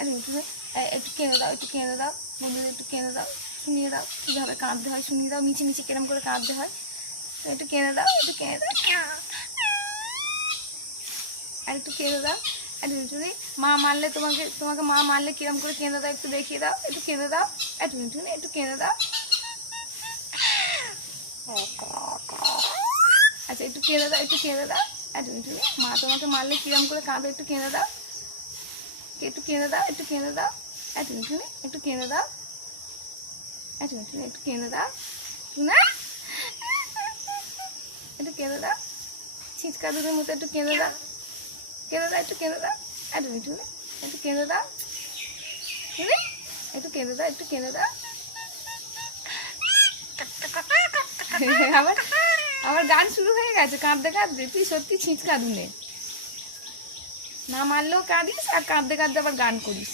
একটু কেঁদে দাও, একটু কেঁদে দাও বন্ধুদের, একটু কেঁদে দাও, শুনিয়ে দাও কীভাবে কাঁদতে হয়, শুনিয়ে দাও মিছি মিছি কেরম করে কাঁদতে হয়। একটু কেঁদে দাও, একটু কেঁদে দাও, আর একটু কেঁদে দাও। একটু টুনটুনি মা মারলে তোমাকে মা মারলে কিরম করে কেঁদে দাও একটু দেখিয়ে দাও, একটু কেঁদে দাও। একটু টুনটুনি একটু কেঁদে দাও। আচ্ছা একটু কেঁদে দাও, একটু কেঁদে দাও। একটু টুনটুনি মা তোমাকে মারলে কিরম করে কাঁদো একটু কেঁদে দাও, একটু কেঁদে দাও, একটু কেঁদে দাও। একটু টুনটুনি একটু কেঁদে দাও, একটু টুনটুনি একটু কেঁদে দাও। না একটু কেঁদে দাও, ছিচকা দুধের মতো একটু কেঁদে দাও, কেঁদে দাও, একটু কেঁদে দাও। একটু টুনটুনি একটু কেঁদে দাও, একটু কেঁদে দাও, একটু কেঁদে দাও। আবার আবার গান শুরু হয়ে গেছে কাঁদতে কাঁদতে। তুই সত্যি ছিচকা দুনে, না মারলেও কাঁদিস আর কাঁদতে কাঁদতে আবার গান করিস।